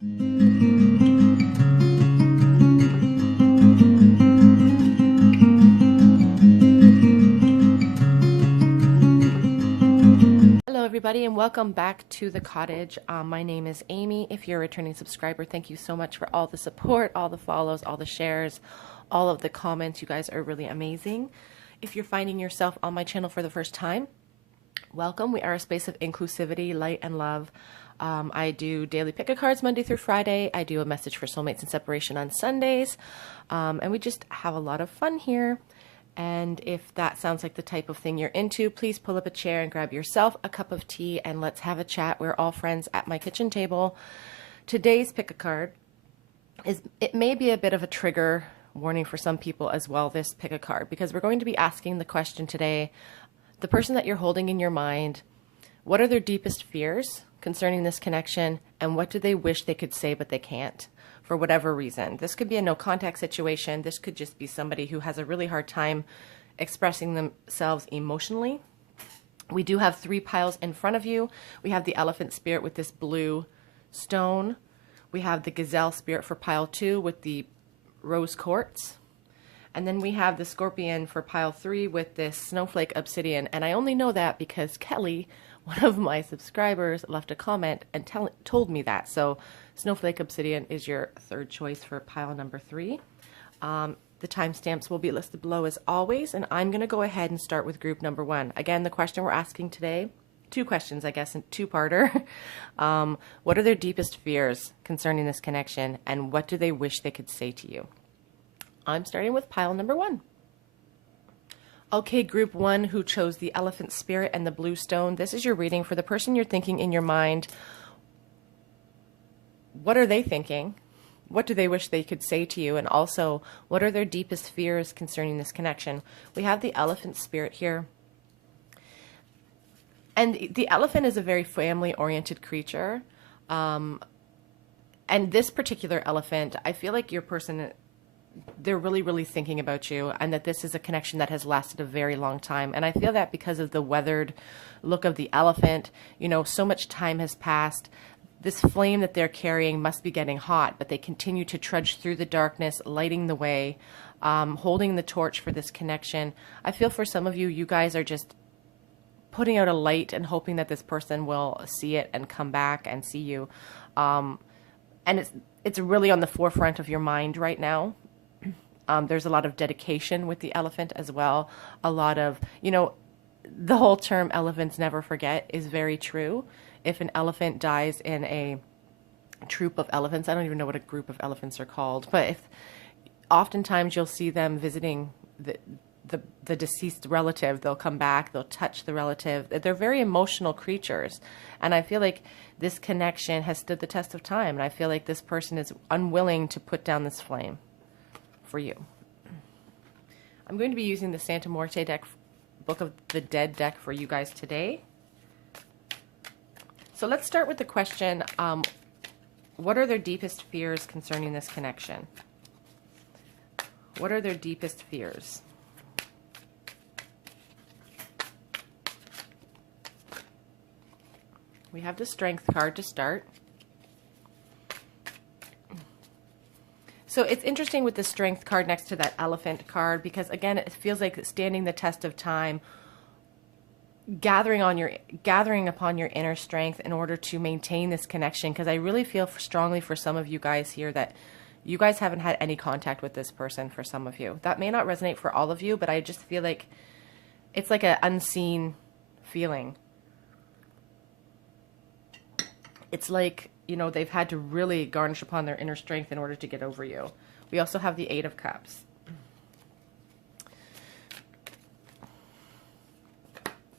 Hello everybody and welcome back to the cottage. My name is Amy. If you're a returning subscriber, thank you so much for all the support, all the follows, all the shares, all of the comments. You guys are really amazing. If you're finding yourself on my channel for the first time, welcome. We are a space of inclusivity, light, and love. I do daily pick-a-cards Monday through Friday. I do a message for soulmates and separation on Sundays. And we just have a lot of fun here. And if that sounds like the type of thing you're into, please pull up a chair and grab yourself a cup of tea and let's have a chat. We're all friends at my kitchen table. Today's pick-a-card it may be a bit of a trigger warning for some people as well, this pick-a-card, because we're going to be asking the question today, the person that you're holding in your mind, what are their deepest fears concerning this connection, and what do they wish they could say but they can't? For whatever reason. This could be a no contact situation. This could just be somebody who has a really hard time expressing themselves emotionally. We do have 3 piles in front of you. We have the elephant spirit with this blue stone. We have the gazelle spirit for pile 2 with the rose quartz. And then we have the scorpion for pile 3 with this snowflake obsidian. And I only know that because Kelly, one of my subscribers, left a comment and told me that. So snowflake obsidian is your 3rd choice for pile number 3. The timestamps will be listed below as always, and I'm going to go ahead and start with group number 1. Again, the question we're asking today, 2 questions, I guess, in 2-parter. What are their deepest fears concerning this connection, and what do they wish they could say to you? I'm starting with pile number 1. Okay, group 1 who chose the elephant spirit and the blue stone, this is your reading for the person you're thinking in your mind. What are they thinking? What do they wish they could say to you? And also, what are their deepest fears concerning this connection? We have the elephant spirit here. And the elephant is a very family-oriented creature. And this particular elephant, I feel like your person, they're really, really thinking about you, and that this is a connection that has lasted a very long time. And I feel that because of the weathered look of the elephant, you know, so much time has passed. This flame that they're carrying must be getting hot, but they continue to trudge through the darkness, lighting the way, holding the torch for this connection. I feel for some of you, you guys are just putting out a light and hoping that this person will see it and come back and see you. And it's really on the forefront of your mind right now. There's a lot of dedication with the elephant as well. A lot of, you know, the whole term elephants never forget is very true. If an elephant dies in a troop of elephants, I don't even know what a group of elephants are called, but if oftentimes you'll see them visiting the deceased relative, they'll come back, they'll touch the relative. They're very emotional creatures. And I feel like this connection has stood the test of time. And I feel like this person is unwilling to put down this flame for you. I'm going to be using the Santa Muerte deck, Book of the Dead deck for you guys today. So let's start with the question, what are their deepest fears concerning this connection? What are their deepest fears? We have the Strength card to start. So it's interesting with the Strength card next to that Elephant card because, again, it feels like it's standing the test of time, gathering upon your inner strength in order to maintain this connection, because I really feel strongly for some of you guys here that you guys haven't had any contact with this person. For some of you that may not resonate for all of you, but I just feel like it's like an unseen feeling. It's like, you know, they've had to really garnish upon their inner strength in order to get over you. We also have the 8 of Cups.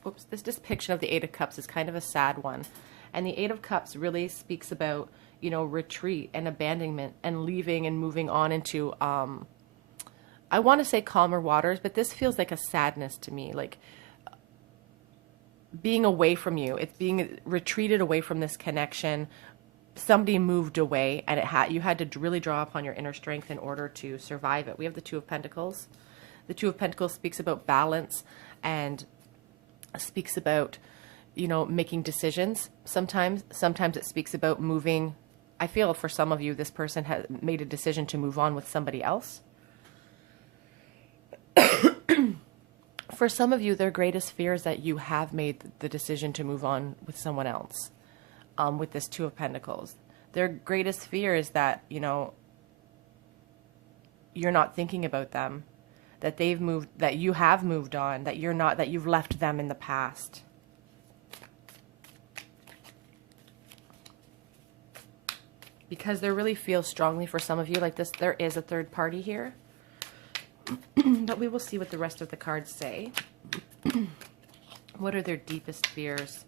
Oops, this depiction of the 8 of Cups is kind of a sad one. And the 8 of Cups really speaks about, you know, retreat and abandonment and leaving and moving on into, I want to say calmer waters, but this feels like a sadness to me, like being away from you. It's being retreated away from this connection. Somebody moved away and you had to really draw upon your inner strength in order to survive it. We have the 2 of Pentacles. The 2 of Pentacles speaks about balance and speaks about, you know, making decisions. Sometimes it speaks about moving I feel for some of you, this person has made a decision to move on with somebody else. For some of you, their greatest fear is that you have made the decision to move on with someone else. With this Two of Pentacles, their greatest fear is that, you know, you're not thinking about them, that they've moved, that you have moved on, that you're not, that you've left them in the past. Because they really feel strongly for some of you like this, there is a third party here. But we will see what the rest of the cards say. What are their deepest fears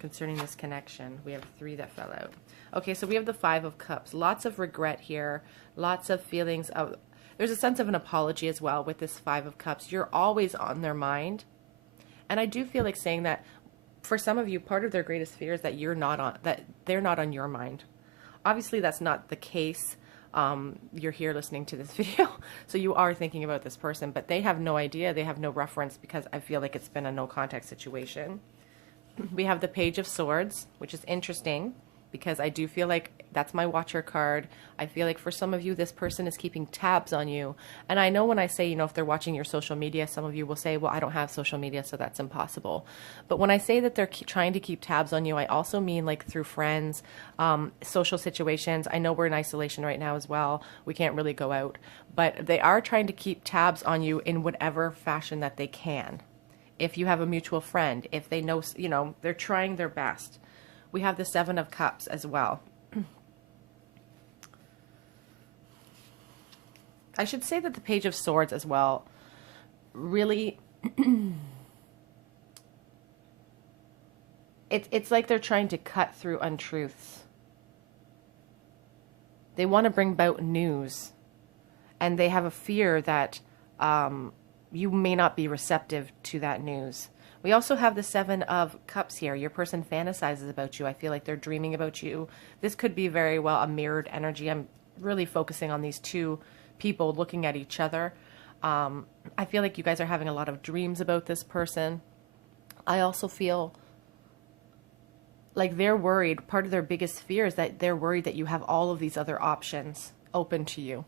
concerning this connection? We have 3 that fell out. Okay, so we have the 5 of Cups. Lots of regret here. Lots of feelings of... There's a sense of an apology as well with this 5 of Cups. You're always on their mind. And I do feel like saying that for some of you, part of their greatest fear is that they're not on your mind. Obviously, that's not the case. You're here listening to this video, so you are thinking about this person, but they have no idea. They have no reference because I feel like it's been a no contact situation. We have the Page of Swords, which is interesting because I do feel like that's my Watcher card. I feel like for some of you, this person is keeping tabs on you. And I know when I say, you know, if they're watching your social media, some of you will say, well, I don't have social media, so that's impossible. But when I say that they're trying to keep tabs on you, I also mean like through friends, social situations. I know we're in isolation right now as well. We can't really go out, but they are trying to keep tabs on you in whatever fashion that they can. If you have a mutual friend, if they know, you know, they're trying their best. We have the 7 of Cups as well. I should say that the Page of Swords as well really, it's like they're trying to cut through untruths. They want to bring about news, and they have a fear that you may not be receptive to that news. We also have the 7 of Cups here. Your person fantasizes about you. I feel like they're dreaming about you. This could be very well a mirrored energy. I'm really focusing on these 2 people looking at each other. I feel like you guys are having a lot of dreams about this person. I also feel like they're worried. Part of their biggest fear is that they're worried that you have all of these other options open to you.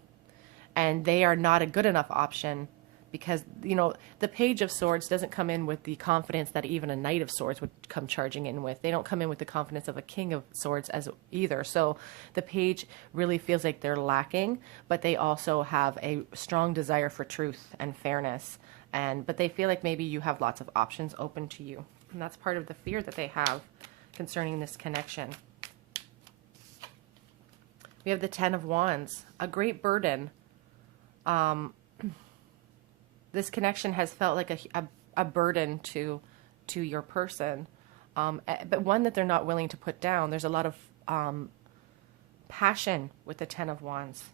And they are not a good enough option because, you know, the Page of Swords doesn't come in with the confidence that even a Knight of Swords would come charging in with. They don't come in with the confidence of a King of Swords as either. So the Page really feels like they're lacking, but they also have a strong desire for truth and fairness. But they feel like maybe you have lots of options open to you. And that's part of the fear that they have concerning this connection. We have the 10 of Wands, a great burden. This connection has felt like a burden to your person, but one that they're not willing to put down. There's a lot of passion with the 10 of Wands.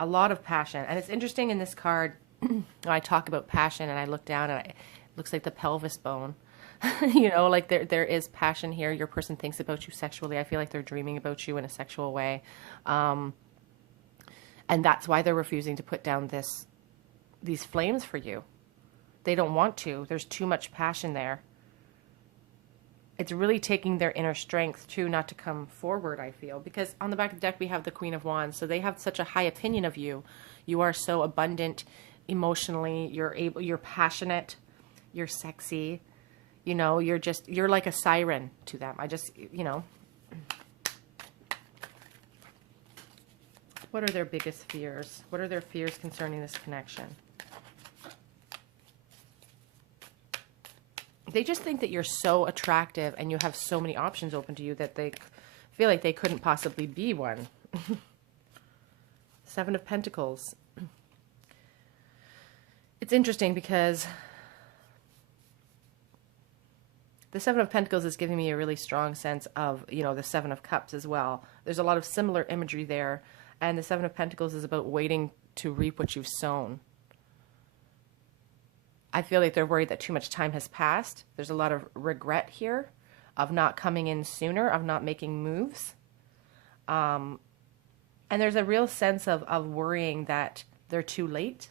A lot of passion. And it's interesting in this card, when I talk about passion and I look down and it looks like the pelvis bone. You know, like there is passion here. Your person thinks about you sexually. I feel like they're dreaming about you in a sexual way. And that's why they're refusing to put down these flames for you. They don't want to. There's too much passion there. It's really taking their inner strength too not to come forward, I feel, because on the back of the deck we have the Queen of Wands. So they have such a high opinion of you. You are so abundant emotionally. You're passionate. You're sexy. You know, you're like a siren to them. You know. What are their biggest fears? What are their fears concerning this connection? They just think that you're so attractive and you have so many options open to you that they feel like they couldn't possibly be one. 7 of Pentacles. It's interesting because the 7 of Pentacles is giving me a really strong sense of, you know, the 7 of Cups as well. There's a lot of similar imagery there. And the 7 of Pentacles is about waiting to reap what you've sown. I feel like they're worried that too much time has passed. There's a lot of regret here of not coming in sooner, of not making moves. And there's a real sense of worrying that they're too late.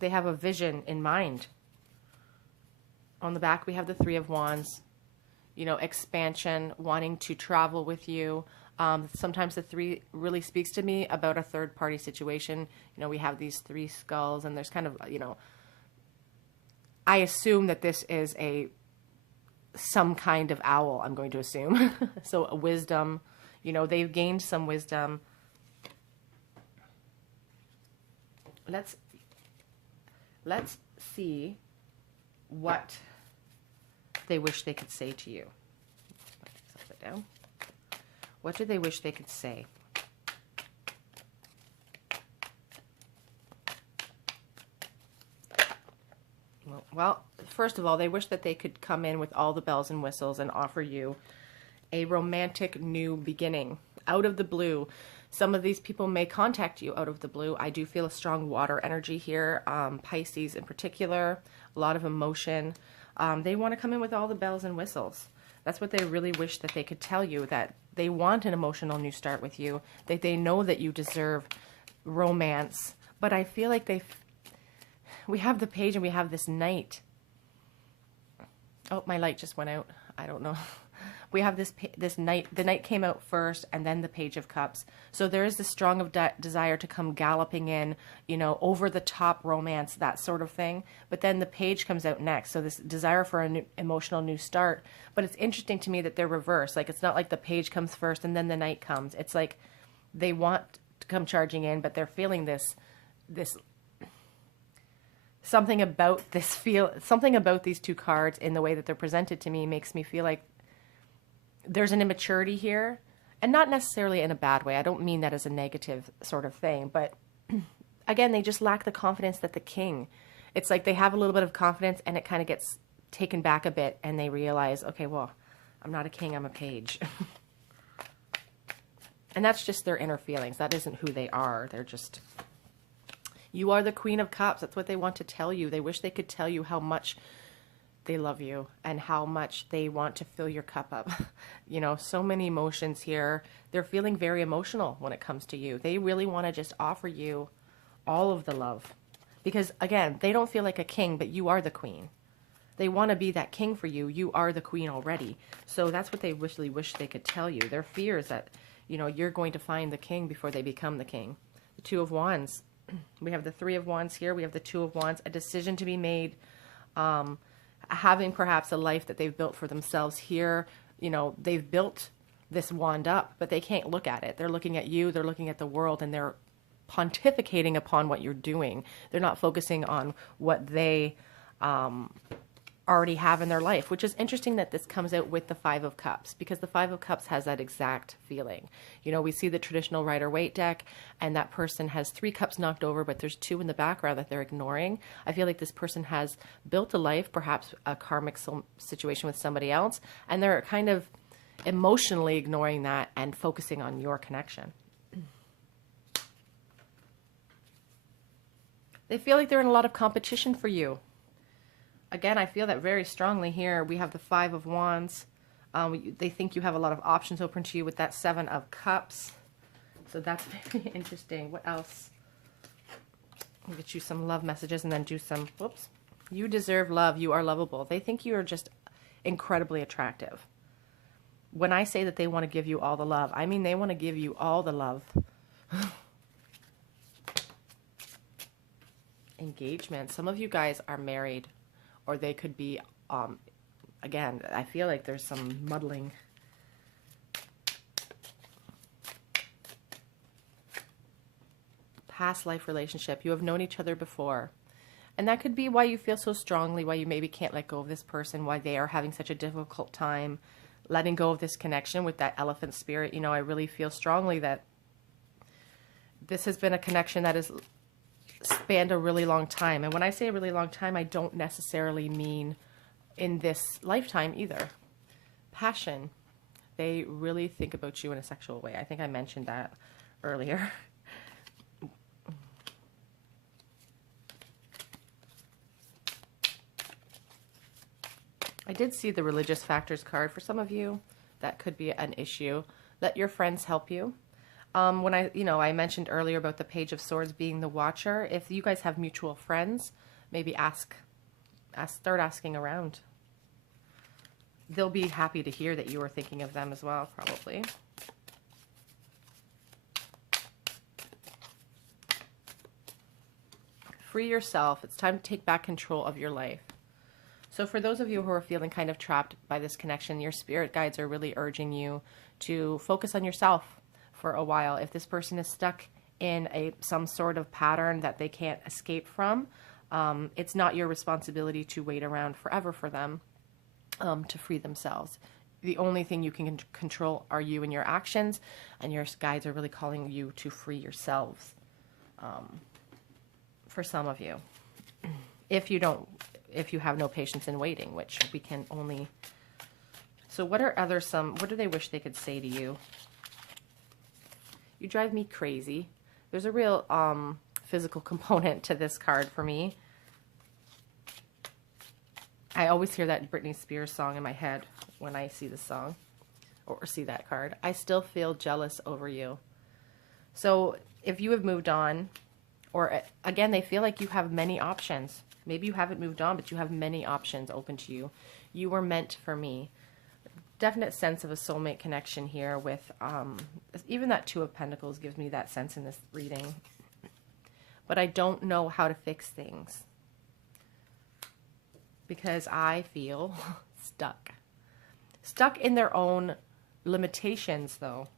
They have a vision in mind. On the back, we have the 3 of Wands. you know, expansion, wanting to travel with you. Sometimes the three really speaks to me about a third party situation. You know, we have these three skulls, and there's kind of, you know, I assume that this is some kind of owl, I'm going to assume. So a wisdom, you know, they've gained some wisdom. Let's see what they wish they could say to you. Set that down. What do they wish they could say? Well, first of all, they wish that they could come in with all the bells and whistles and offer you a romantic new beginning out of the blue. Some of these people may contact you out of the blue. I do feel a strong water energy here, Pisces in particular, a lot of emotion. They want to come in with all the bells and whistles. That's what they really wish that they could tell you, that they want an emotional new start with you, that they know that you deserve romance. But I feel like we have the page and we have this knight. Oh, my light just went out. I don't know. We have this knight. The knight came out first, and then the page of cups. So there is this strong of desire to come galloping in, you know, over the top romance, that sort of thing. But then the page comes out next. So this desire for an emotional new start. But it's interesting to me that they're reversed. Like, it's not like the page comes first and then the knight comes. It's like they want to come charging in, but they're feeling this something about these two cards in the way that they're presented to me makes me feel like there's an immaturity here, and not necessarily in a bad way. I don't mean that as a negative sort of thing, but again, they just lack the confidence that the king, it's like they have a little bit of confidence and it kind of gets taken back a bit, and they realize, okay, well, I'm not a king, I'm a page. And that's just their inner feelings. That isn't who they are. They're just, you are the Queen of Cups. That's what they want to tell you. They wish they could tell you how much they love you and how much they want to fill your cup up. You know, so many emotions here. They're feeling very emotional when it comes to you. They really want to just offer you all of the love. Because again, they don't feel like a king, but you are the queen. They want to be that king for you. You are the queen already. So that's what they really wish they could tell you. Their fear is that, you know, you're going to find the king before they become the king. The Two of Wands. We have the Three of Wands here. We have the Two of Wands. A decision to be made. Having perhaps a life that they've built for themselves here. You know, they've built this wand up, but they can't look at it. They're looking at you, they're looking at the world, and they're pontificating upon what you're doing. They're not focusing on what they already have in their life, which is interesting that this comes out with the Five of Cups, because the Five of Cups has that exact feeling. You know, we see the traditional Rider-Waite deck, and that person has 3 cups knocked over, but there's 2 in the background that they're ignoring. I feel like this person has built a life, perhaps a karmic situation with somebody else, and they're kind of emotionally ignoring that and focusing on your connection. They feel like they're in a lot of competition for you. Again, I feel that very strongly here. We have the Five of Wands. They think you have a lot of options open to you with that Seven of Cups. So that's very interesting. What else? I'll get you some love messages and then do some, whoops. You deserve love. You are lovable. They think you are just incredibly attractive. When I say that they want to give you all the love, I mean they want to give you all the love. Engagement. Some of you guys are married, or they could be, again, I feel like there's some muddling. Past life relationship. You have known each other before. And that could be why you feel so strongly, why you maybe can't let go of this person, why they are having such a difficult time letting go of this connection with that elephant spirit. You know, I really feel strongly that this has been a connection that has spanned a really long time. And when I say a really long time, I don't necessarily mean in this lifetime either. Passion. They really think about you in a sexual way. I think I mentioned that earlier. I did see the religious factors card. For some of you, that could be an issue. Let your friends help you. When I mentioned earlier about the Page of Swords being the watcher, if you guys have mutual friends, maybe start asking around. they'll be happy to hear that you are thinking of them as well, probably. Free yourself. It's time to take back control of your life. So for those of you who are feeling kind of trapped by this connection, your spirit guides are really urging you to focus on yourself for a while. If this person is stuck in some sort of pattern that they can't escape from, it's not your responsibility to wait around forever for them to free themselves. The only thing you can control are you and your actions, and your guides are really calling you to free yourselves. For some of you, if you have no patience in waiting, which we can only. So what do they wish they could say to you? You drive me crazy. There's a real physical component to this card for me. I always hear that Britney Spears song in my head when I see this song or see that card. I still feel jealous over you. So if you have moved on, or again, they feel like you have many options. Maybe you haven't moved on, but you have many options open to you. You were meant for me. Definite sense of a soulmate connection here with, even that Two of Pentacles gives me that sense in this reading. But I don't know how to fix things. Because I feel stuck. Stuck in their own limitations, though.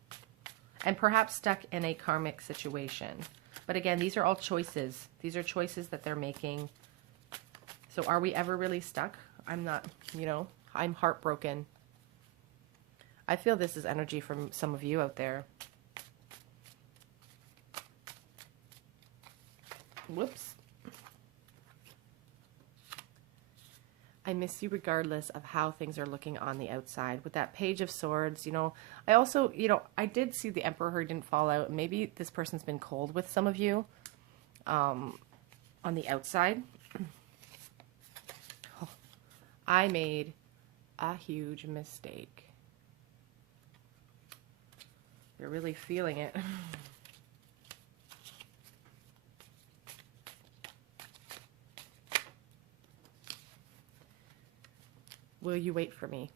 And perhaps stuck in a karmic situation. But again, these are all choices. These are choices that they're making. So are we ever really stuck? I'm not, I'm heartbroken. I feel this is energy from some of you out there. Whoops. I miss you regardless of how things are looking on the outside. With that Page of Swords, I also, I did see the Emperor who didn't fall out. Maybe this person's been cold with some of you on the outside. Oh, I made a huge mistake. You're really feeling it. Will you wait for me?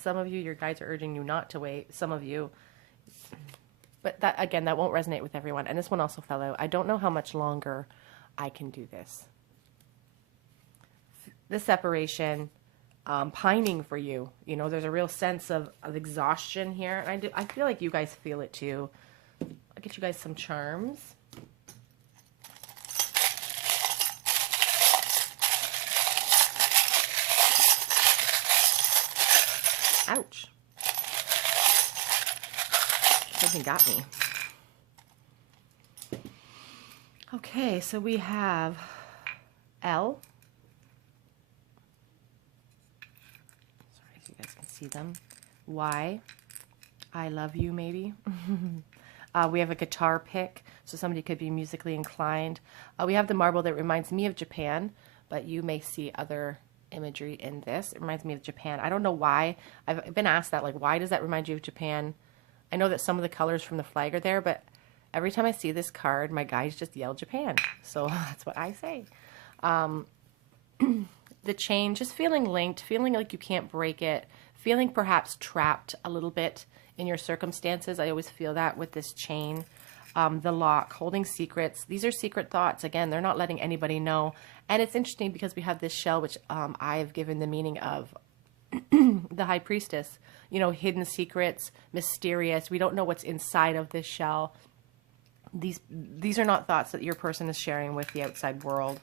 Some of you, your guides are urging you not to wait. Some of you, but that, again, that won't resonate with everyone. And this one also fell out. I don't know how much longer I can do this. The separation, pining for you. There's a real sense of exhaustion here. And I feel like you guys feel it too. I'll get you guys some charms. Ouch. Something got me. Okay, so we have L. Sorry if you guys can see them. Y. I love you, maybe. We have a guitar pick, so somebody could be musically inclined. We have the marble that reminds me of Japan, but you may see other imagery in this. It reminds me of Japan. I don't know why. I've been asked that, like, why does that remind you of Japan? I know that some of the colors from the flag are there, but every time I see this card, my guys just yell Japan. So that's what I say. The chain, just feeling linked, feeling like you can't break it, feeling perhaps trapped a little bit in your circumstances. I always feel that with this chain. The lock, holding secrets. These are secret thoughts. Again, they're not letting anybody know. And it's interesting because we have this shell, which I've given the meaning of the High Priestess. Hidden secrets, mysterious. We don't know what's inside of this shell. These are not thoughts that your person is sharing with the outside world.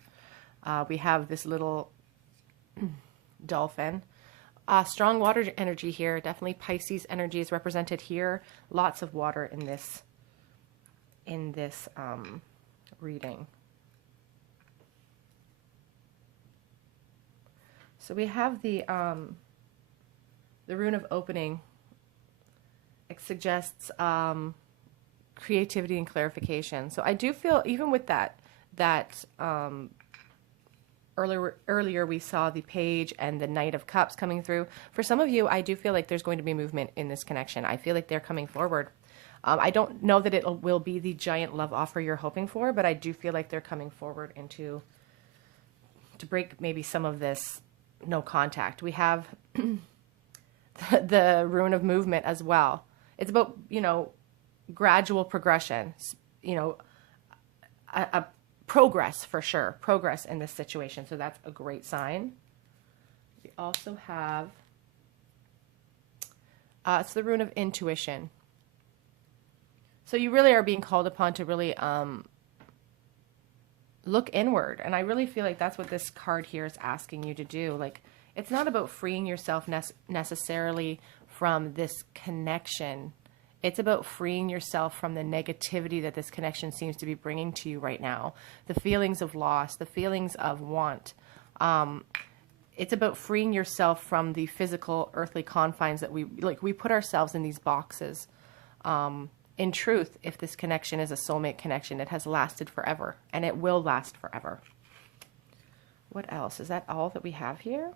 We have this little dolphin. Strong water energy here. Definitely Pisces energy is represented here. Lots of water in this reading. So we have the rune of opening. It suggests creativity and clarification. So I do feel, even with that earlier we saw the Page and the Knight of Cups coming through. For some of you, I do feel like there's going to be movement in this connection. I feel like they're coming forward. I don't know that it will be the giant love offer you're hoping for, but I do feel like they're coming forward to break maybe some of this no contact. We have the rune of movement as well. It's about, you know, gradual progression, you know, a progress for sure, progress in this situation. So that's a great sign. We also have, it's the rune of intuition. So you really are being called upon to really look inward. And I really feel like that's what this card here is asking you to do. Like, it's not about freeing yourself necessarily from this connection. It's about freeing yourself from the negativity that this connection seems to be bringing to you right now. The feelings of loss, the feelings of want. It's about freeing yourself from the physical earthly confines that we put ourselves in these boxes. In truth, if this connection is a soulmate connection, it has lasted forever, and it will last forever. What else? Is that all that we have here?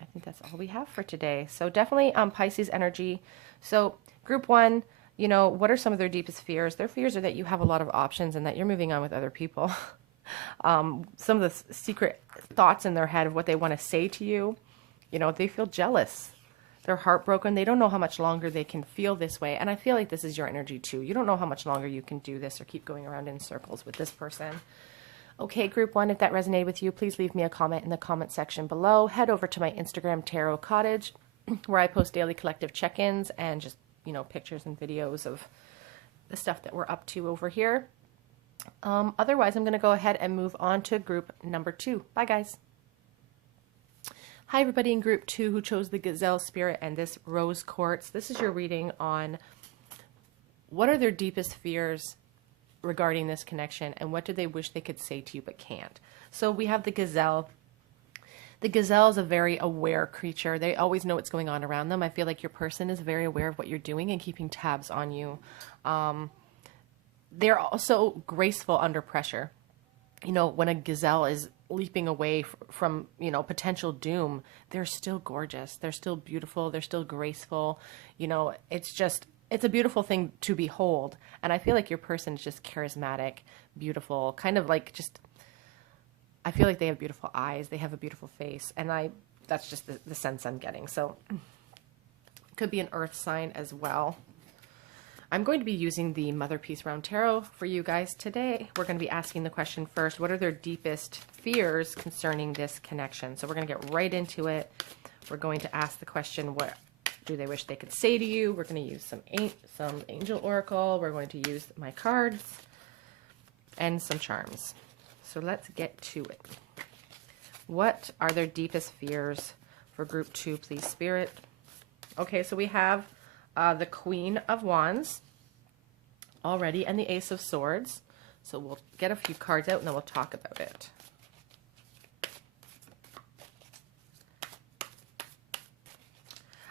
I think that's all we have for today. So definitely Pisces energy. So group one, you know, what are some of their deepest fears? Their fears are that you have a lot of options and that you're moving on with other people. Some of the secret thoughts in their head of what they want to say to you, you know, they feel jealous. They're heartbroken. They don't know how much longer they can feel this way. And I feel like this is your energy too. You don't know how much longer you can do this or keep going around in circles with this person. Okay, group one, if that resonated with you, please leave me a comment in the comment section below. Head over to my Instagram, Tarot Cottage, where I post daily collective check-ins and just, you know, pictures and videos of the stuff that we're up to over here. Otherwise, I'm going to go ahead and move on to group number 2. Bye, guys. Hi, everybody in group 2 who chose the Gazelle Spirit and this Rose Quartz. This is your reading on what are their deepest fears regarding this connection and what do they wish they could say to you but can't. So we have the Gazelle. The Gazelle is a very aware creature. They always know what's going on around them. I feel like your person is very aware of what you're doing and keeping tabs on you. They're also graceful under pressure. You know, when a gazelle is leaping away from, you know, potential doom, they're still gorgeous. They're still beautiful. They're still graceful. You know, it's a beautiful thing to behold. And I feel like your person is just charismatic, beautiful, kind of like just, I feel like they have beautiful eyes. They have a beautiful face. And that's just the sense I'm getting. So could be an earth sign as well. I'm going to be using the Mother Peace Round Tarot for you guys today. We're going to be asking the question first, what are their deepest fears concerning this connection? So we're going to get right into it. We're going to ask the question, what do they wish they could say to you? We're going to use some angel oracle. We're going to use my cards and some charms. So let's get to it. What are their deepest fears for group 2, please, Spirit? Okay, so we have the Queen of Wands already and the Ace of Swords. So we'll get a few cards out and then we'll talk about it.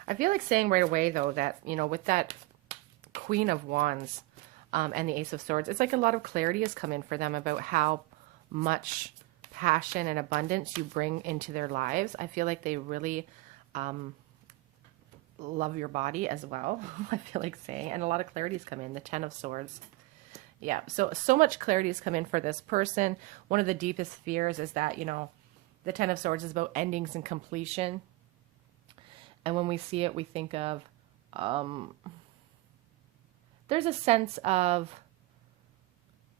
I feel like saying right away, though, that, you know, with that Queen of Wands and the Ace of Swords, it's like a lot of clarity has come in for them about how much passion and abundance you bring into their lives. I feel like they really love your body as well. I feel like saying, and a lot of clarity has come in. The 10 of Swords. Yeah, so much clarity has come in for this person. One of the deepest fears is that, you know, the 10 of Swords is about endings and completion. And when we see it, we think of, there's a sense of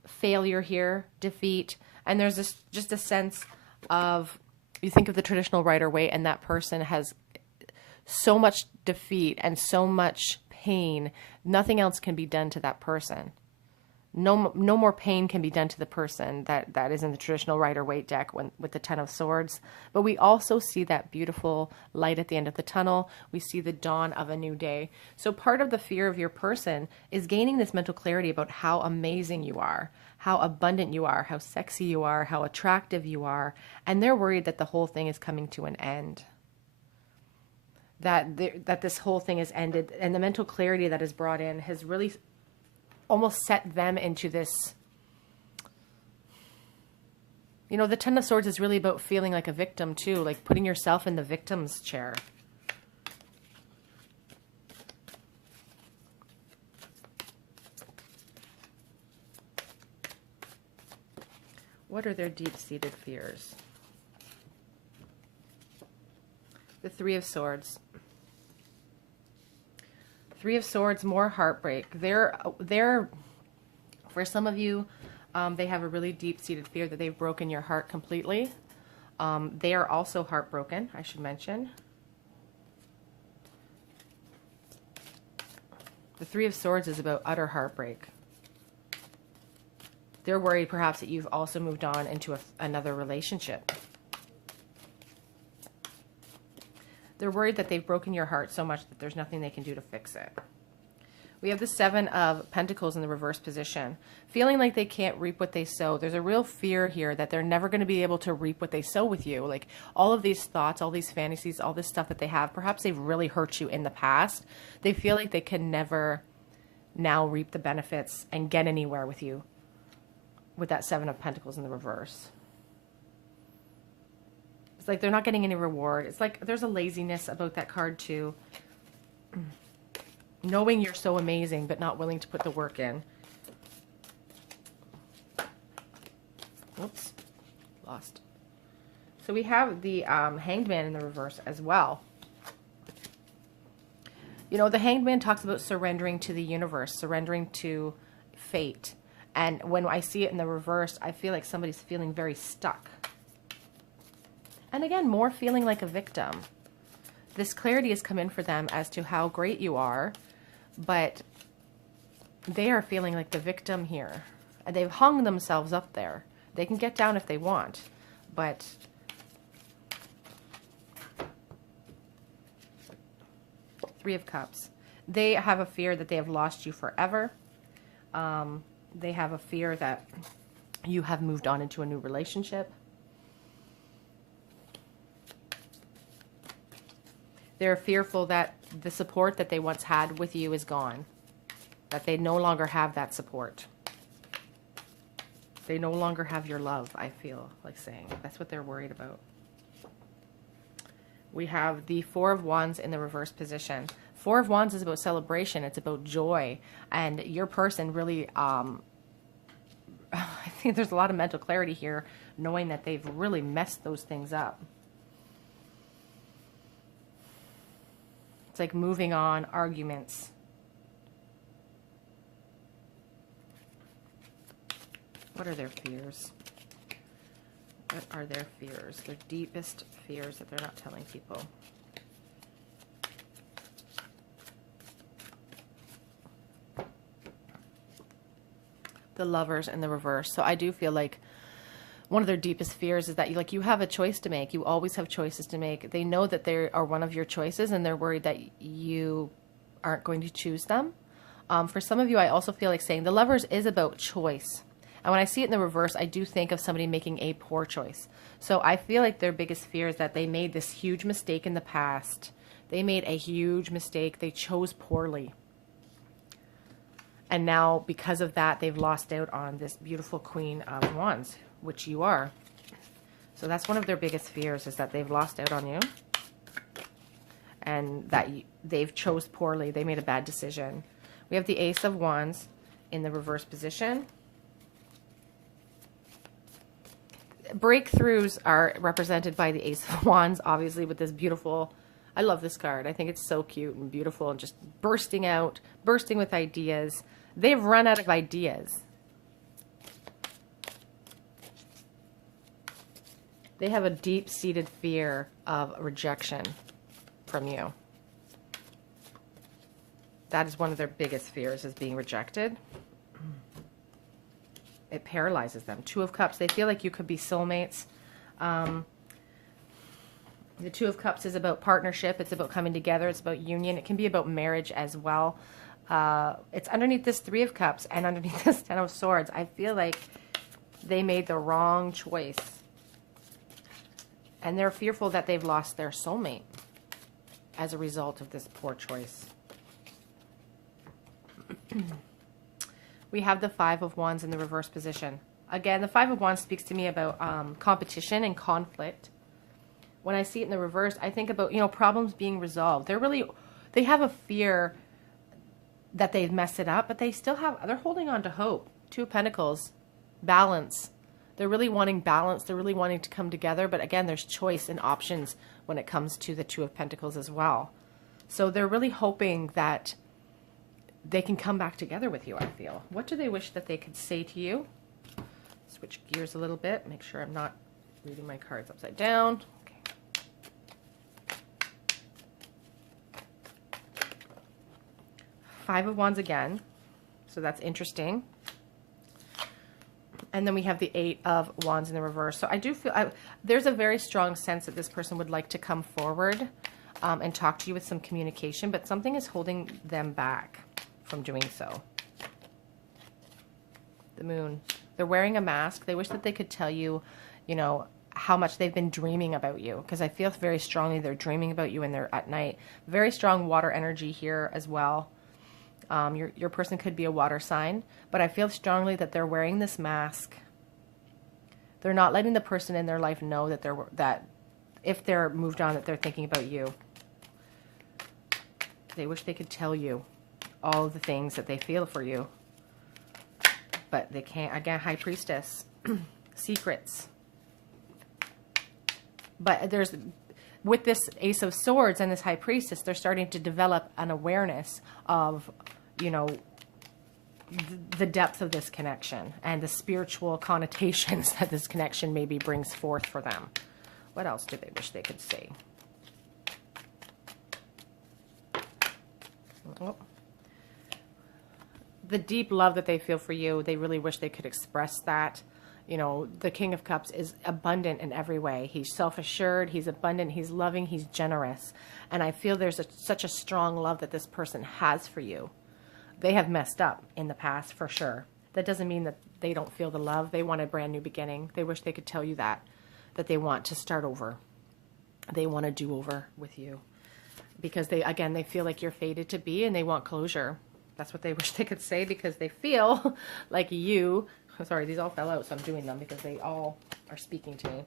failure here, defeat, and there's just a sense of, you think of the traditional Rider-Waite, and that person has so much defeat and so much pain. Nothing else can be done to that person. No more pain can be done to the person that is in the traditional Rider-Waite deck with the 10 of Swords. But we also see that beautiful light at the end of the tunnel. We see the dawn of a new day. So part of the fear of your person is gaining this mental clarity about how amazing you are, how abundant you are, how sexy you are, how attractive you are. And they're worried that the whole thing is coming to an end. That this whole thing has ended, and the mental clarity that is brought in has really almost set them into this, you know, the 10 of Swords is really about feeling like a victim too, like putting yourself in the victim's chair. What are their deep-seated fears? Three of Swords. Three of Swords, more heartbreak. They're for some of you, they have a really deep-seated fear that they've broken your heart completely. They are also heartbroken, I should mention. The Three of Swords is about utter heartbreak. They're worried perhaps that you've also moved on into another relationship. They're worried that they've broken your heart so much that there's nothing they can do to fix it. We have the Seven of Pentacles in the reverse position. Feeling like they can't reap what they sow. There's a real fear here that they're never going to be able to reap what they sow with you. Like all of these thoughts, all these fantasies, all this stuff that they have, perhaps they've really hurt you in the past. They feel like they can never now reap the benefits and get anywhere with you with that Seven of Pentacles in the reverse. It's like they're not getting any reward. It's like there's a laziness about that card too. Knowing you're so amazing, but not willing to put the work in. Oops, lost. So we have the Hanged Man in the reverse as well. You know, the Hanged Man talks about surrendering to the universe, surrendering to fate. And when I see it in the reverse, I feel like somebody's feeling very stuck. And again, more feeling like a victim. This clarity has come in for them as to how great you are, but they are feeling like the victim here. And they've hung themselves up there. They can get down if they want, but Three of Cups. They have a fear that they have lost you forever. They have a fear that you have moved on into a new relationship. They're fearful that the support that they once had with you is gone. That they no longer have that support. They no longer have your love, I feel like saying. That's what they're worried about. We have the Four of Wands in the reverse position. Four of Wands is about celebration. It's about joy. And your person really, I think there's a lot of mental clarity here, knowing that they've really messed those things up. It's like moving on, arguments. What are their fears? What are their fears? Their deepest fears that they're not telling people. The Lovers in the reverse. So I do feel like one of their deepest fears is that you have a choice to make. You always have choices to make. They know that they are one of your choices, and they're worried that you aren't going to choose them. For some of you, I also feel like saying the Lovers is about choice. And when I see it in the reverse, I do think of somebody making a poor choice. So I feel like their biggest fear is that they made this huge mistake in the past. They made a huge mistake. They chose poorly. And now, because of that, they've lost out on this beautiful Queen of Wands, which you are. So that's one of their biggest fears, is that they've lost out on you. And that they've chose poorly. They made a bad decision. We have the Ace of Wands in the reverse position. Breakthroughs are represented by the Ace of Wands, obviously, with this beautiful, I love this card. I think it's so cute and beautiful and just bursting out, bursting with ideas. They've run out of ideas. They have a deep-seated fear of rejection from you. That is one of their biggest fears, is being rejected. It paralyzes them. Two of Cups, they feel like you could be soulmates. The Two of Cups is about partnership. It's about coming together. It's about union. It can be about marriage as well. It's underneath this Three of Cups and underneath this Ten of Swords. I feel like they made the wrong choice. And they're fearful that they've lost their soulmate as a result of this poor choice. We have the Five of Wands in the reverse position. Again, the Five of Wands speaks to me about competition and conflict. When I see it in the reverse, I think about, problems being resolved. They have a fear that they've messed it up, but they're holding on to hope. Two of Pentacles, balance. They're really wanting balance. They're really wanting to come together. But again, there's choice and options when it comes to the Two of Pentacles as well. So they're really hoping that they can come back together with you, I feel. What do they wish that they could say to you? Switch gears a little bit. Make sure I'm not reading my cards upside down. Okay. 5 of Wands again. So that's interesting. And then we have the 8 of Wands in the reverse. So I do feel there's a very strong sense that this person would like to come forward and talk to you with some communication, but something is holding them back from doing so. The Moon. They're wearing a mask. They wish that they could tell you, you know, how much they've been dreaming about you, because I feel very strongly they're dreaming about you and they're at night. Very strong water energy here as well. Your person could be a water sign, but I feel strongly that they're wearing this mask. They're not letting the person in their life know that if they're moved on, that they're thinking about you. They wish they could tell you all of the things that they feel for you, but they can't. Again, High Priestess, secrets. But with this Ace of Swords and this High Priestess, they're starting to develop an awareness of, you know, the depth of this connection and the spiritual connotations that this connection maybe brings forth for them. What else do they wish they could say? Oh. The deep love that they feel for you, they really wish they could express that. You know, the King of Cups is abundant in every way. He's self-assured, he's abundant, he's loving, he's generous. And I feel there's such a strong love that this person has for you. They have messed up in the past, for sure. That doesn't mean that they don't feel the love. They want a brand new beginning. They wish they could tell you that they want to start over. They want a do-over with you. Because they feel like you're fated to be and they want closure. That's what they wish they could say, because they feel like you... Sorry, these all fell out, so I'm doing them because they all are speaking to me.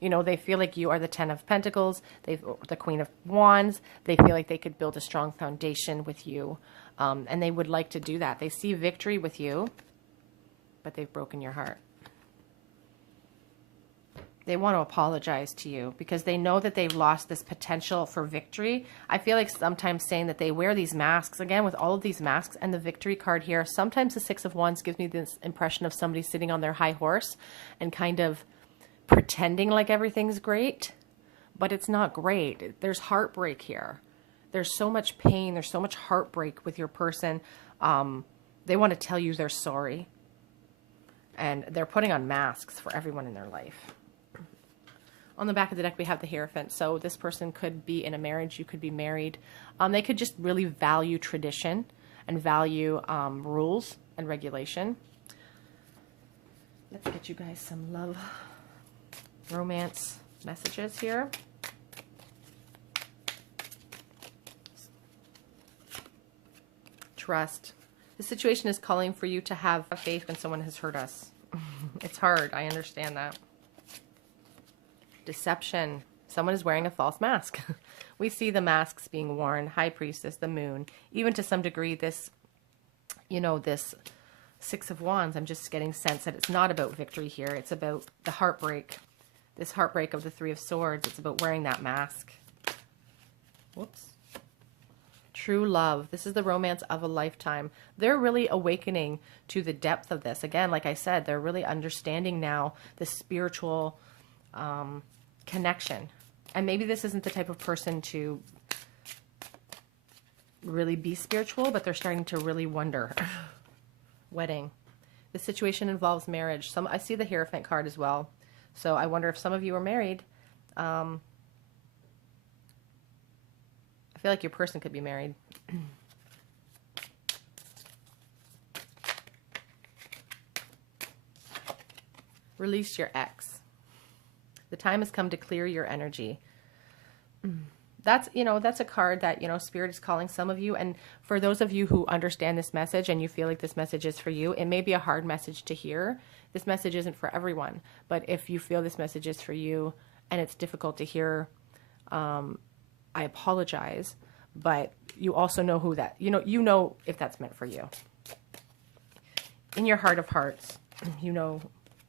You know, they feel like you are the 10 of Pentacles, the Queen of Wands. They feel like they could build a strong foundation with you, and they would like to do that. They see victory with you, but they've broken your heart. They want to apologize to you because they know that they've lost this potential for victory. I feel like sometimes saying that they wear these masks, again, with all of these masks and the victory card here, sometimes the 6 of Wands gives me this impression of somebody sitting on their high horse and kind of pretending like everything's great, but it's not great. There's heartbreak here. There's so much pain. There's so much heartbreak with your person. They want to tell you they're sorry, and they're putting on masks for everyone in their life. On the back of the deck, we have the Hierophant. So this person could be in a marriage. You could be married. They could just really value tradition and value rules and regulation. Let's get you guys some love, romance messages here. Trust. The situation is calling for you to have faith when someone has hurt us. It's hard. I understand that. Deception. Someone is wearing a false mask. We see the masks being worn. High Priestess, the Moon. Even to some degree, this, you know, this 6 of Wands, I'm just getting sense that it's not about victory here. It's about the heartbreak. This heartbreak of the 3 of Swords. It's about wearing that mask. Whoops. True love. This is the romance of a lifetime. They're really awakening to the depth of this. Again, like I said, they're really understanding now the spiritual connection. And maybe this isn't the type of person to really be spiritual, but they're starting to really wonder. Wedding. The situation involves marriage. I see the Hierophant card as well. So I wonder if some of you are married. I feel like your person could be married. Release your ex. The time has come to clear your energy. That's, you know, that's a card that, you know, Spirit is calling some of you. And for those of you who understand this message and you feel like this message is for you, it may be a hard message to hear. This message isn't for everyone. But if you feel this message is for you and it's difficult to hear, I apologize. But you also know who that, you know if that's meant for you. In your heart of hearts, you know,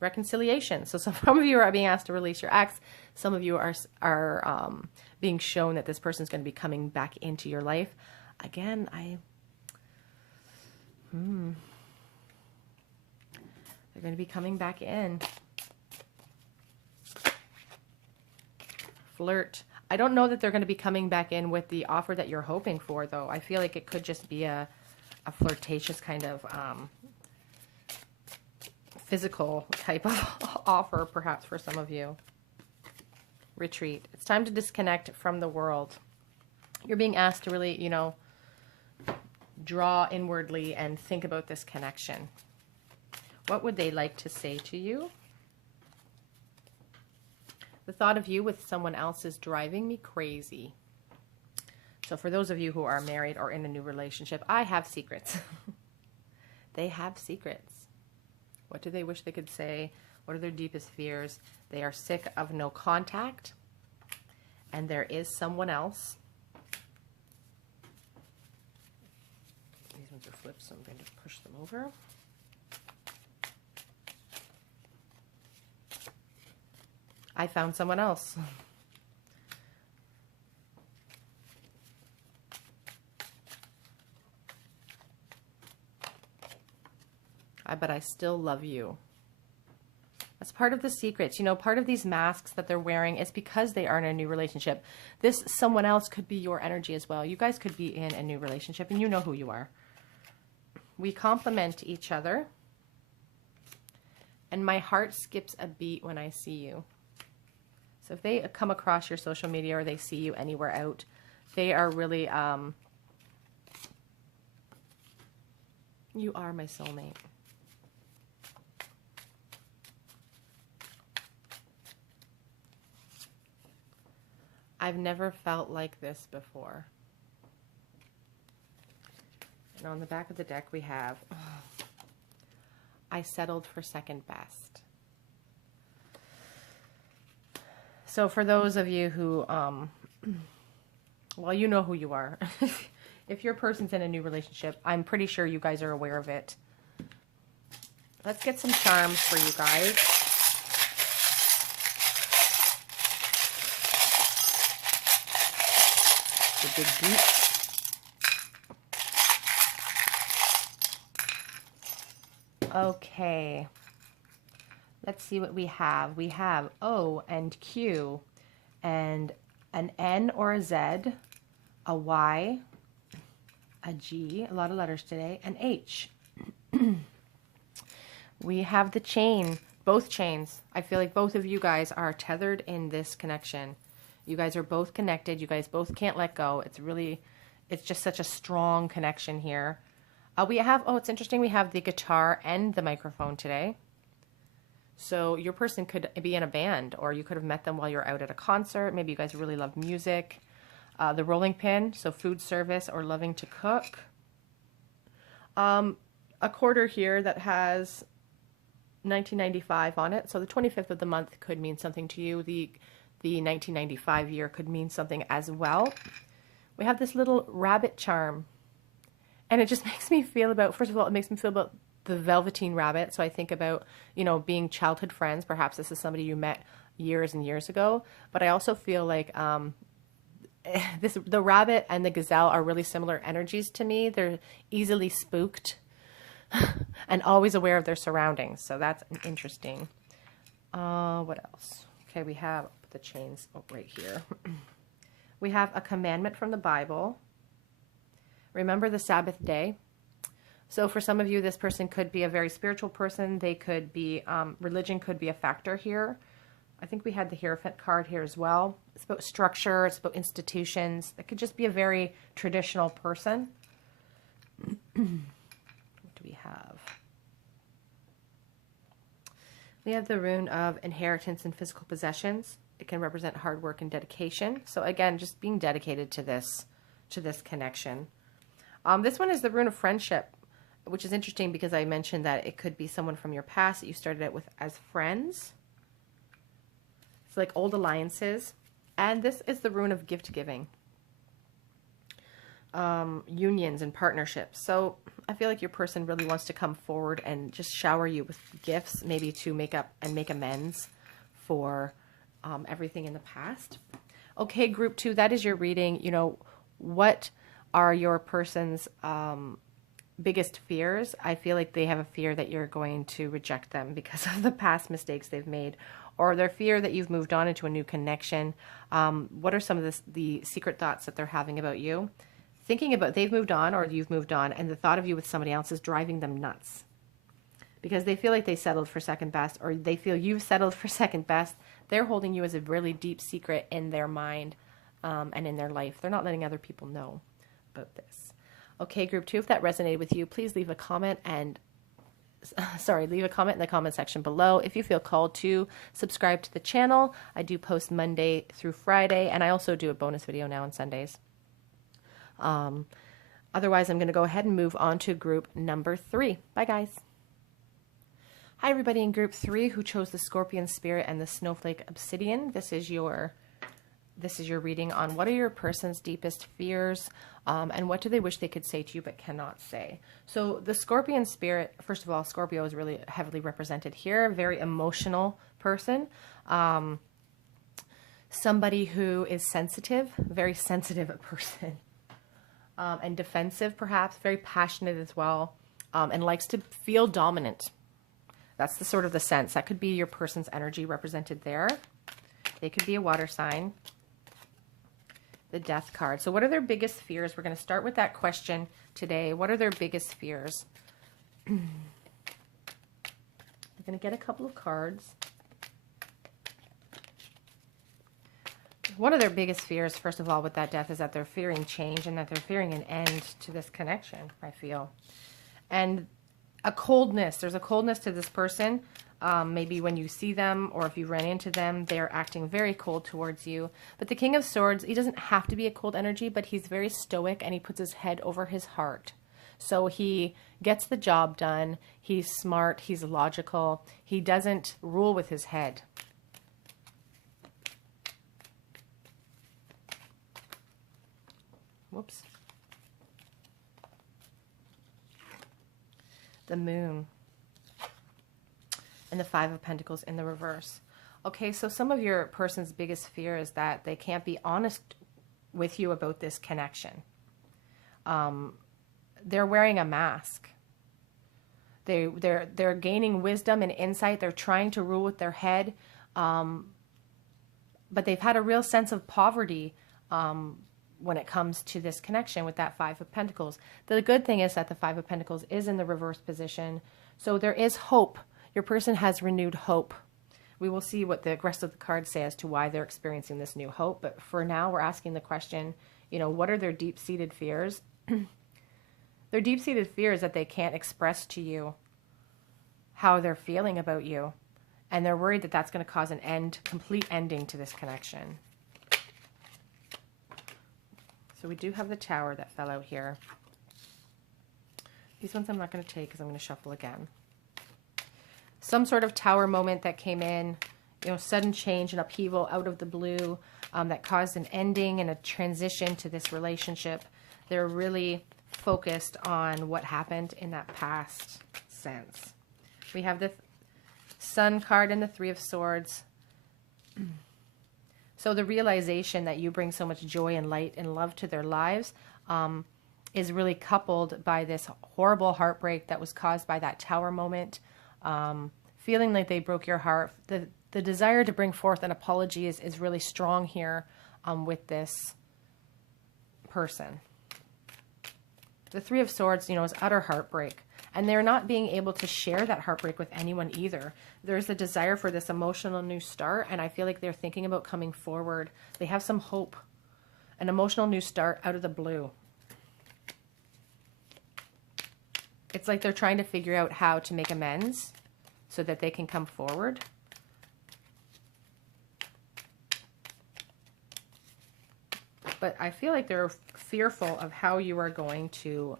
reconciliation. So some of you are being asked to release your ex. Some of you are being shown that this person is going to be coming back into your life. Again, they're going to be coming back in. Flirt. I don't know that they're going to be coming back in with the offer that you're hoping for, though. I feel like it could just be a flirtatious kind of physical type of offer, perhaps, for some of you. Retreat. It's time to disconnect from the world. You're being asked to really, you know, draw inwardly and think about this connection. What would they like to say to you? The thought of you with someone else is driving me crazy. So for those of you who are married or in a new relationship, I have secrets. They have secrets. What do they wish they could say? What are their deepest fears? They are sick of no contact. And there is someone else. These ones are flipped, so I'm going to push them over. I found someone else. But I still love you. That's part of the secrets. You know, part of these masks that they're wearing is because they are in a new relationship. This someone else could be your energy as well. You guys could be in a new relationship and you know who you are. We complement each other. And my heart skips a beat when I see you. So if they come across your social media or they see you anywhere out, they are really, you are my soulmate. I've never felt like this before. And on the back of the deck we have, I settled for second best. So for those of you who, well, you know who you are. If your person's in a new relationship, I'm pretty sure you guys are aware of it. Let's get some charms for you guys. The big deep. Okay. Let's see what we have. We have O and Q and an N or a Z, a Y, a G, a lot of letters today, an H. We have the chain, both chains. I feel like both of you guys are tethered in this connection. You guys are both connected. You guys both can't let go. It's just such a strong connection here. We have, it's interesting, we have the guitar and the microphone today. So your person could be in a band, or you could have met them while you're out at a concert. Maybe you guys really love music. The rolling pin, so food service or loving to cook. A quarter here that has 1995 on it. So the 25th of the month could mean something to you. The 1995 year could mean something as well. We have this little rabbit charm. And it just makes me feel about, first of all, it makes me feel about the Velveteen Rabbit. So I think about, you know, being childhood friends. Perhaps this is somebody you met years and years ago. But I also feel like the rabbit and the gazelle are really similar energies to me. They're easily spooked and always aware of their surroundings. So that's interesting. What else? Okay, we have the chains right here. We have a commandment from the Bible. Remember the Sabbath day. So for some of you, this person could be a very spiritual person. They could be, religion could be a factor here. I think we had the Hierophant card here as well. It's about structure. It's about institutions. It could just be a very traditional person. What do we have? We have the rune of inheritance and physical possessions. It can represent hard work and dedication. So again, just being dedicated to this connection. This one is the rune of friendship, which is interesting because I mentioned that it could be someone from your past that you started out with as friends. It's like old alliances. And this is the rune of gift giving. unions and partnerships. So I feel like your person really wants to come forward and just shower you with gifts, maybe to make up and make amends for everything in the past. Okay, group 2, that is your reading. You know, what are your person's biggest fears? I feel like they have a fear that you're going to reject them because of the past mistakes they've made, or their fear that you've moved on into a new connection. What are some of the secret thoughts that they're having about you? Thinking about they've moved on or you've moved on, and the thought of you with somebody else is driving them nuts because they feel like they settled for second best, or they feel you've settled for second best. They're holding you as a really deep secret in their mind and in their life. They're not letting other people know about this. Okay, group 2, if that resonated with you, please leave a comment and leave a comment in the comment section below. If you feel called to subscribe to the channel, I do post Monday through Friday, and I also do a bonus video now on Sundays. Otherwise, I'm going to go ahead and move on to group number 3. Bye, guys. Hi, everybody in group 3 who chose the Scorpion Spirit and the Snowflake Obsidian. This is your reading on what are your person's deepest fears, and what do they wish they could say to you but cannot say. So the Scorpion Spirit, first of all, Scorpio is really heavily represented here. Very emotional person. Somebody who is sensitive, very sensitive person. And defensive, perhaps, very passionate as well, and likes to feel dominant. That's the sort of the sense. That could be your person's energy represented there. They could be a water sign. The Death card. So what are their biggest fears? We're going to start with that question today. What are their biggest fears? I'm going to get a couple of cards. One of their biggest fears, first of all, with that Death is that they're fearing change and that they're fearing an end to this connection, I feel. And a coldness. There's a coldness to this person. Maybe when you see them or if you run into them, they're acting very cold towards you. But the King of Swords, he doesn't have to be a cold energy, but he's very stoic and he puts his head over his heart. So he gets the job done. He's smart. He's logical. He doesn't rule with his head. Whoops. The Moon. And the Five of Pentacles in the reverse. Okay, so some of your person's biggest fear is that they can't be honest with you about this connection. They're wearing a mask. They're gaining wisdom and insight. They're trying to rule with their head. But they've had a real sense of poverty when it comes to this connection with that Five of Pentacles. The good thing is that the Five of Pentacles is in the reverse position. So there is hope. Your person has renewed hope. We will see what the rest of the cards say as to why they're experiencing this new hope. But for now, we're asking the question, you know, what are their deep-seated fears? Their deep-seated fear is that they can't express to you how they're feeling about you. And they're worried that that's going to cause an end, complete ending to this connection. So we do have the Tower that fell out here. These ones I'm not going to take because I'm going to shuffle again. Some sort of Tower moment that came in, you know, sudden change and upheaval out of the blue that caused an ending and a transition to this relationship. They're really focused on what happened in that past sense. We have the Sun card and the Three of Swords. So the realization that you bring so much joy and light and love to their lives is really coupled by this horrible heartbreak that was caused by that Tower moment. Feeling like they broke your heart. The desire to bring forth an apology is really strong here with this person. The Three of Swords, you know, is utter heartbreak. And they're not being able to share that heartbreak with anyone either. There's a desire for this emotional new start, and I feel like they're thinking about coming forward. They have some hope. An emotional new start out of the blue. It's like they're trying to figure out how to make amends so that they can come forward. But I feel like they're fearful of how you are going to...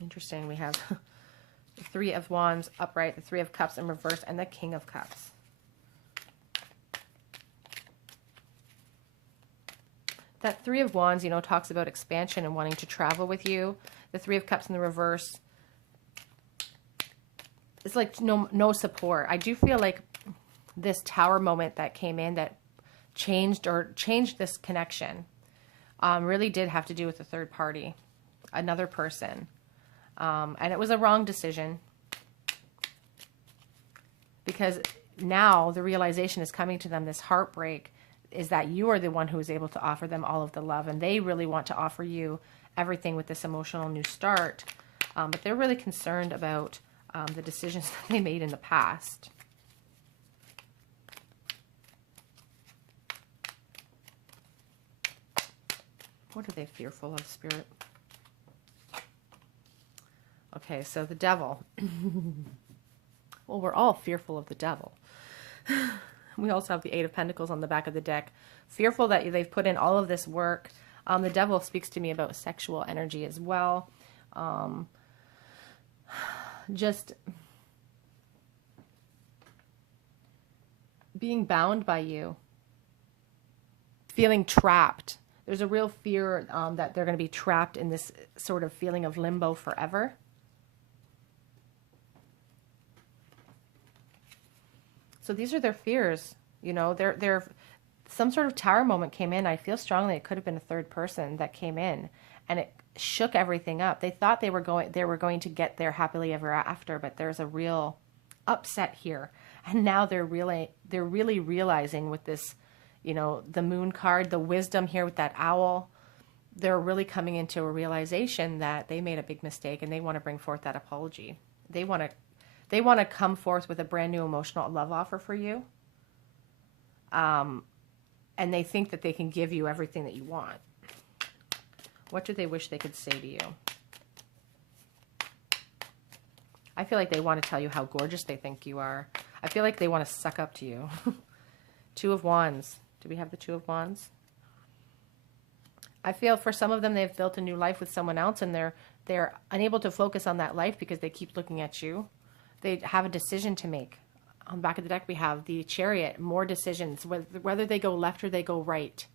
Interesting, we have the Three of Wands upright, the Three of Cups in reverse, and the King of Cups. That Three of Wands, you know, talks about expansion and wanting to travel with you. The Three of Cups in the reverse, it's like no support. I do feel like this Tower moment that came in that changed this connection really did have to do with a third party, another person. And it was a wrong decision, because now the realization is coming to them, this heartbreak, is that you are the one who is able to offer them all of the love, and they really want to offer you everything with this emotional new start. But they're really concerned about the decisions that they made in the past. What are they fearful of, Spirit? Okay, so the Devil. Well, we're all fearful of the Devil. We also have the Eight of Pentacles on the back of the deck. Fearful that they've put in all of this work. The Devil speaks to me about sexual energy as well. Just being bound by you. Feeling trapped. There's a real fear that they're going to be trapped in this sort of feeling of limbo forever. So these are their fears, you know, they're some sort of Tower moment came in. I feel strongly it could have been a third person that came in, and it shook everything up. They thought they were going to get there happily ever after, but there's a real upset here. And now they're really realizing with this, you know, the Moon card, the wisdom here with that owl, they're really coming into a realization that they made a big mistake, and they want to bring forth that apology. They want to come forth with a brand new emotional love offer for you. And they think that they can give you everything that you want. What do they wish they could say to you? I feel like they want to tell you how gorgeous they think you are. I feel like they want to suck up to you. Two of Wands. Do we have the Two of Wands? I feel for some of them, they've built a new life with someone else, and they're unable to focus on that life because they keep looking at you. They have a decision to make. On the back of the deck, we have the Chariot, more decisions, whether they go left or they go right.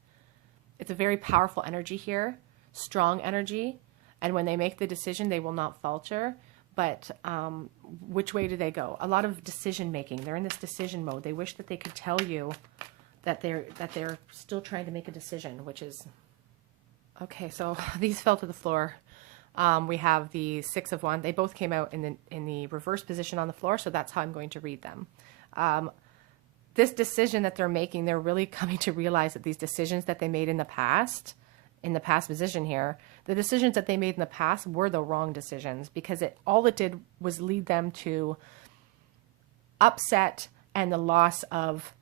It's a very powerful energy here, strong energy. And when they make the decision, they will not falter. But which way do they go? A lot of decision making. They're in this decision mode. They wish that they could tell you that they're still trying to make a decision, which is... Okay, so these fell to the floor. We have the Six of Wands. They both came out in the reverse position on the floor, so that's how I'm going to read them. This decision that they're making, they're really coming to realize that these decisions that they made in the past position here, the decisions that they made in the past were the wrong decisions, because all it did was lead them to upset and the loss of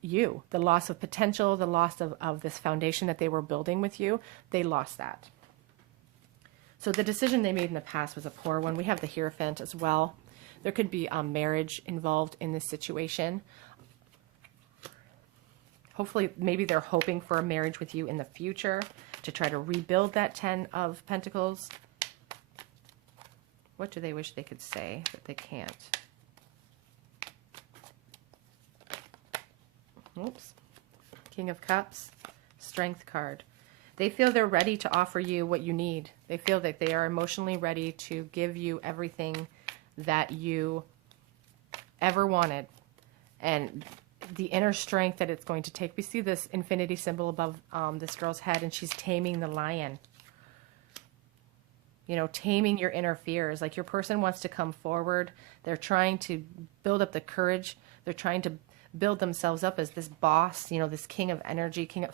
you, the loss of potential, the loss of this foundation that they were building with you. They lost that. So the decision they made in the past was a poor one. We have the Hierophant as well. There could be marriage involved in this situation. Hopefully, maybe they're hoping for a marriage with you in the future to try to rebuild that Ten of Pentacles. What do they wish they could say that they can't? Oops. King of Cups, Strength card. They feel they're ready to offer you what you need. They feel that they are emotionally ready to give you everything that you ever wanted. And the inner strength that it's going to take. We see this infinity symbol above this girl's head, and she's taming the lion. You know, taming your inner fears. Like, your person wants to come forward. They're trying to build up the courage. They're trying to build themselves up as this boss, you know, this king of energy, King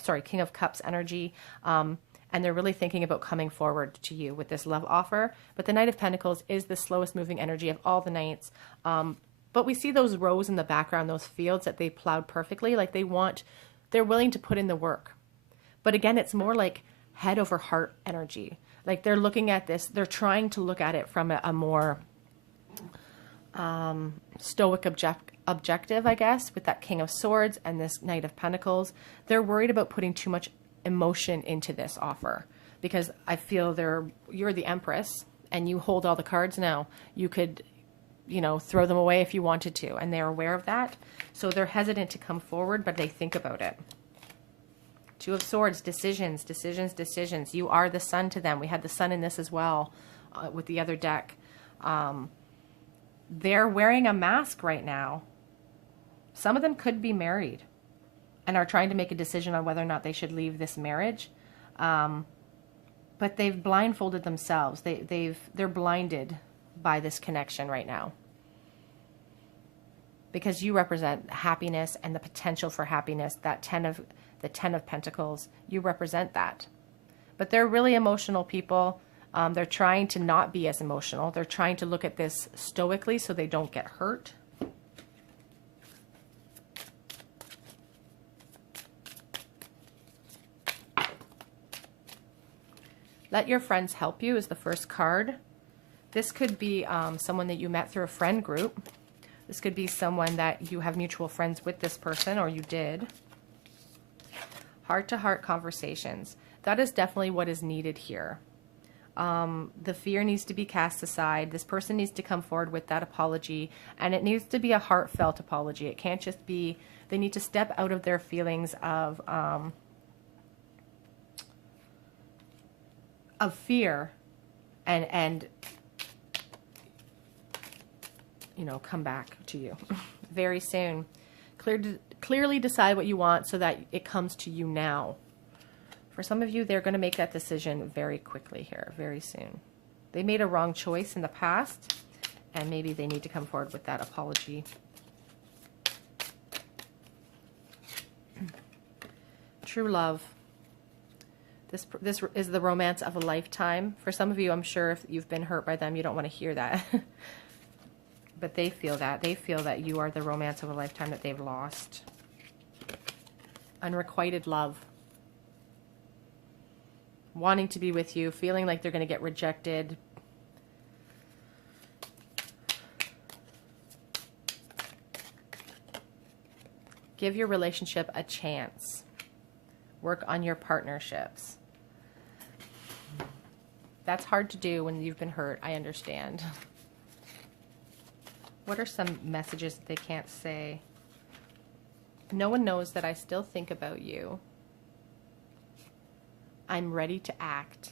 of Cups energy. And they're really thinking about coming forward to you with this love offer. But the Knight of Pentacles is the slowest moving energy of all the knights. But we see those rows in the background, those fields that they plowed perfectly. Like, they're willing to put in the work. But again, it's more like head over heart energy. Like, they're looking at this, they're trying to look at it from a more stoic objective, I guess, with that King of Swords and this Knight of Pentacles. They're worried about putting too much emotion into this offer, because I feel you're the Empress and you hold all the cards now. You could, you know, throw them away if you wanted to, and they're aware of that. So they're hesitant to come forward, but they think about it. Two of Swords, decisions, decisions, decisions. You are the sun to them. We had the sun in this as well with the other deck. They're wearing a mask right now. Some of them could be married and are trying to make a decision on whether or not they should leave this marriage. But they've blindfolded themselves. They're blinded by this connection right now. Because you represent happiness and the potential for happiness, the 10 of Pentacles, you represent that. But they're really emotional people. They're trying to not be as emotional. They're trying to look at this stoically so they don't get hurt. Let your friends help you is the first card. This could be someone that you met through a friend group. This could be someone that you have mutual friends with this person, or you did. Heart-to-heart conversations. That is definitely what is needed here. The fear needs to be cast aside. This person needs to come forward with that apology, and it needs to be a heartfelt apology. It can't just be, they need to step out of their feelings of fear and you know, come back to you very soon. Clearly decide what you want so that it comes to you now. For some of you, they're going to make that decision very quickly here, very soon. They made a wrong choice in the past, and maybe they need to come forward with that apology. True love. This is the romance of a lifetime. For some of you, I'm sure if you've been hurt by them, you don't want to hear that. But they feel that. They feel that you are the romance of a lifetime that they've lost. Unrequited love. Wanting to be with you, feeling like they're going to get rejected. Give your relationship a chance. Work on your partnerships. That's hard to do when you've been hurt, I understand. What are some messages that they can't say? No one knows that I still think about you. I'm ready to act.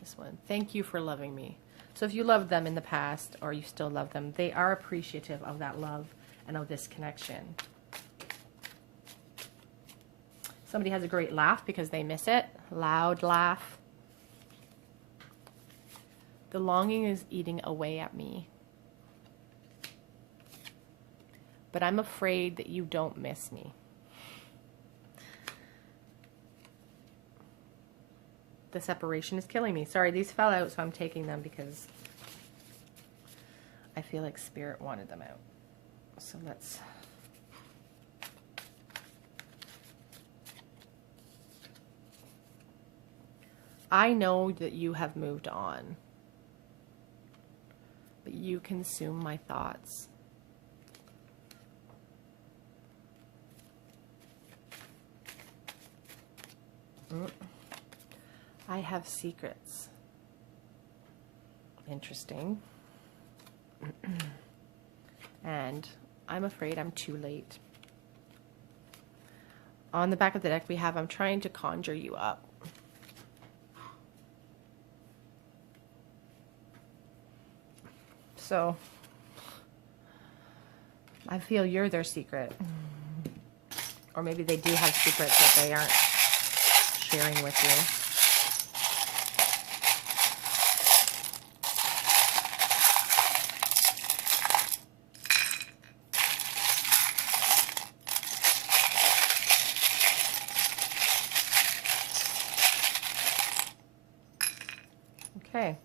This one. Thank you for loving me. So if you loved them in the past or you still love them, they are appreciative of that love and of this connection. Somebody has a great laugh because they miss it. Loud laugh. The longing is eating away at me. But I'm afraid that you don't miss me. The separation is killing me. Sorry, these fell out, so I'm taking them because I feel like Spirit wanted them out. So let's... I know that you have moved on, but you consume my thoughts. I have secrets. Interesting. And I'm afraid I'm too late. On the back of the deck we have, I'm trying to conjure you up. So I feel you're their secret. Or maybe they do have secrets that they aren't sharing with you. Okay,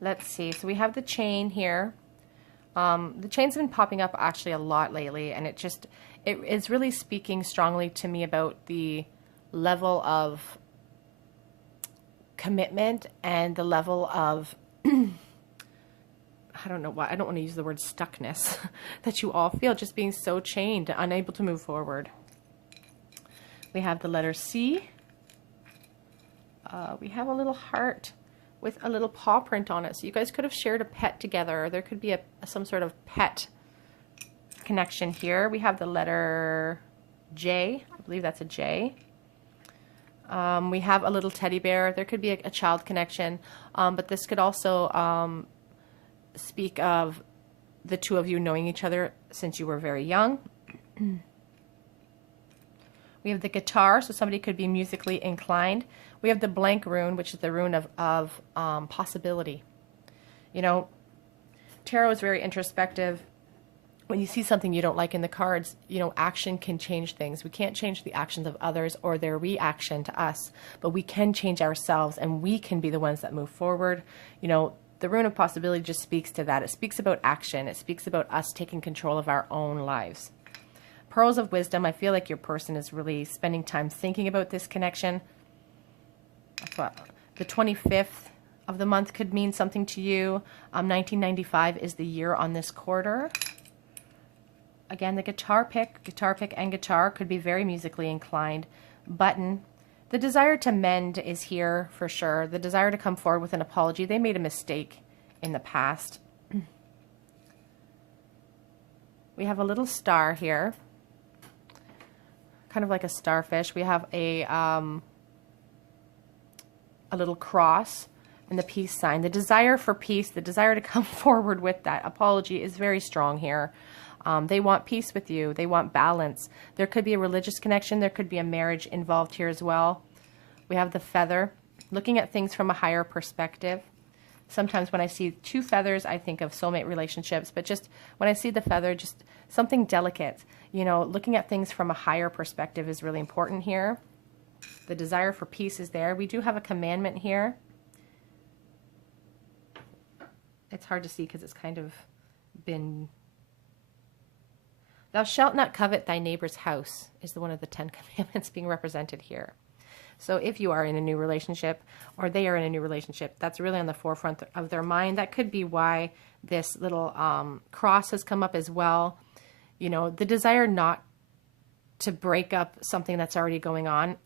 let's see. So we have the chain here. The chain's been popping up actually a lot lately, and it is really speaking strongly to me about the level of commitment and the level of, I don't know why, I don't want to use the word stuckness that you all feel, just being so chained, unable to move forward. We have the letter C. We have a little heart with a little paw print on it. So you guys could have shared a pet together. Or there could be some sort of pet connection here. We have the letter J. I believe that's a J. We have a little teddy bear. There could be a child connection, but this could also speak of the two of you knowing each other since you were very young. We have the guitar, so somebody could be musically inclined. We have the blank rune, which is the rune of possibility. You know, tarot is very introspective. When you see something you don't like in the cards, you know, action can change things. We can't change the actions of others or their reaction to us, but we can change ourselves, and we can be the ones that move forward. You know, the rune of possibility just speaks to that. It speaks about action. It speaks about us taking control of our own lives. Pearls of wisdom. I feel like your person is really spending time thinking about this connection. That's what the 25th of the month could mean something to you. 1995 is the year on this quarter. Again, the guitar pick and guitar could be very musically inclined. Button. The desire to mend is here for sure. The desire to come forward with an apology. They made a mistake in the past. We have a little star here. Kind of like a starfish. We have a little cross and the peace sign. The desire for peace, the desire to come forward with that apology is very strong here. They want peace with you. They want balance. There could be a religious connection. There could be a marriage involved here as well. We have the feather, looking at things from a higher perspective. Sometimes when I see two feathers, I think of soulmate relationships, but just when I see the feather, just something delicate. You know, looking at things from a higher perspective is really important here. The desire for peace is there. We do have a commandment here. It's hard to see because it's kind of been... Thou shalt not covet thy neighbor's house is one of the 10 commandments being represented here. So if you are in a new relationship or they are in a new relationship, that's really on the forefront of their mind. That could be why this little cross has come up as well. You know, the desire not to break up something that's already going on.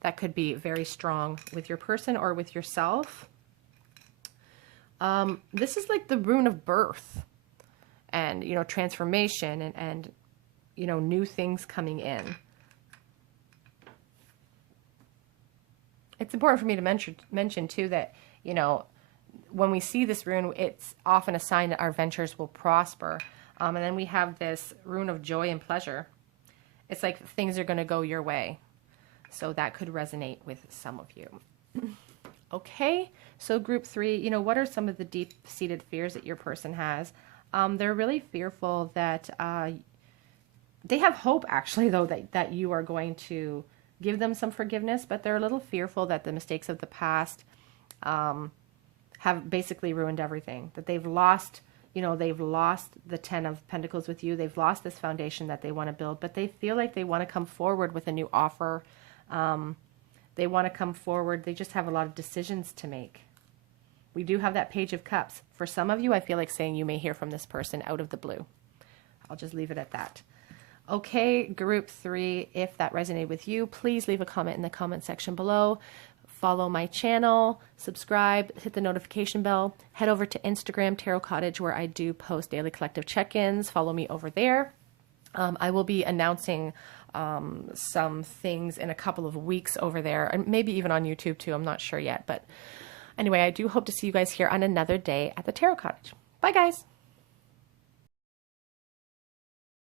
That could be very strong with your person or with yourself. This is like the rune of birth and, you know, transformation and you know, new things coming in. It's important for me to mention too that, you know, when we see this rune, it's often a sign that our ventures will prosper. And then we have this rune of joy and pleasure. It's like things are going to go your way. So that could resonate with some of you. Okay, so group 3, you know, what are some of the deep-seated fears that your person has? They're really fearful that they have hope, actually, though, that you are going to give them some forgiveness, but they're a little fearful that the mistakes of the past have basically ruined everything, that they've lost, you know, they've lost the 10 of Pentacles with you. They've lost this foundation that they want to build, but they feel like they want to come forward with a new offer. They want to come forward. They just have a lot of decisions to make. We do have that Page of Cups. For some of you, I feel like saying you may hear from this person out of the blue. I'll just leave it at that. Okay, group 3, if that resonated with you, please leave a comment in the comment section below. Follow my channel, subscribe, hit the notification bell, head over to Instagram, Tarot Cottage, where I do post daily collective check-ins. Follow me over there. I will be announcing some things in a couple of weeks over there, and maybe even on YouTube too. I'm not sure yet. But anyway, I do hope to see you guys here on another day at the Tarot Cottage. Bye, guys.